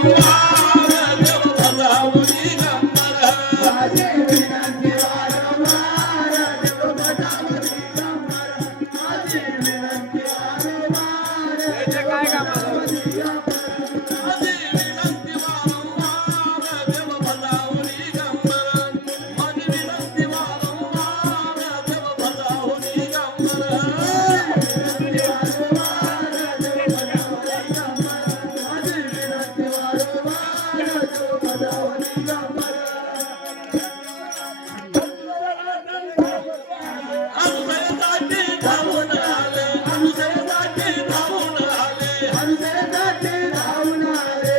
Hallelujah.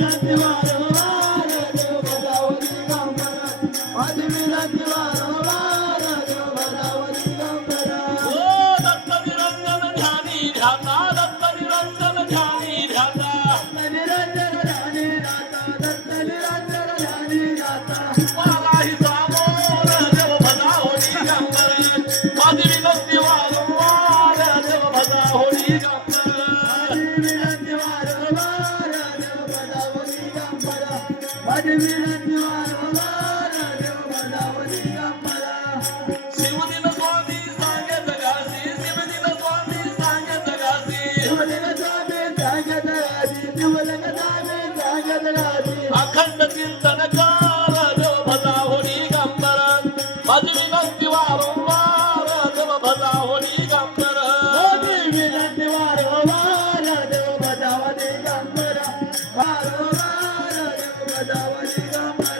Deus. అఖండ చింతన కారణ పదాహుని గంబర మధురి భక్తి వారు Amen.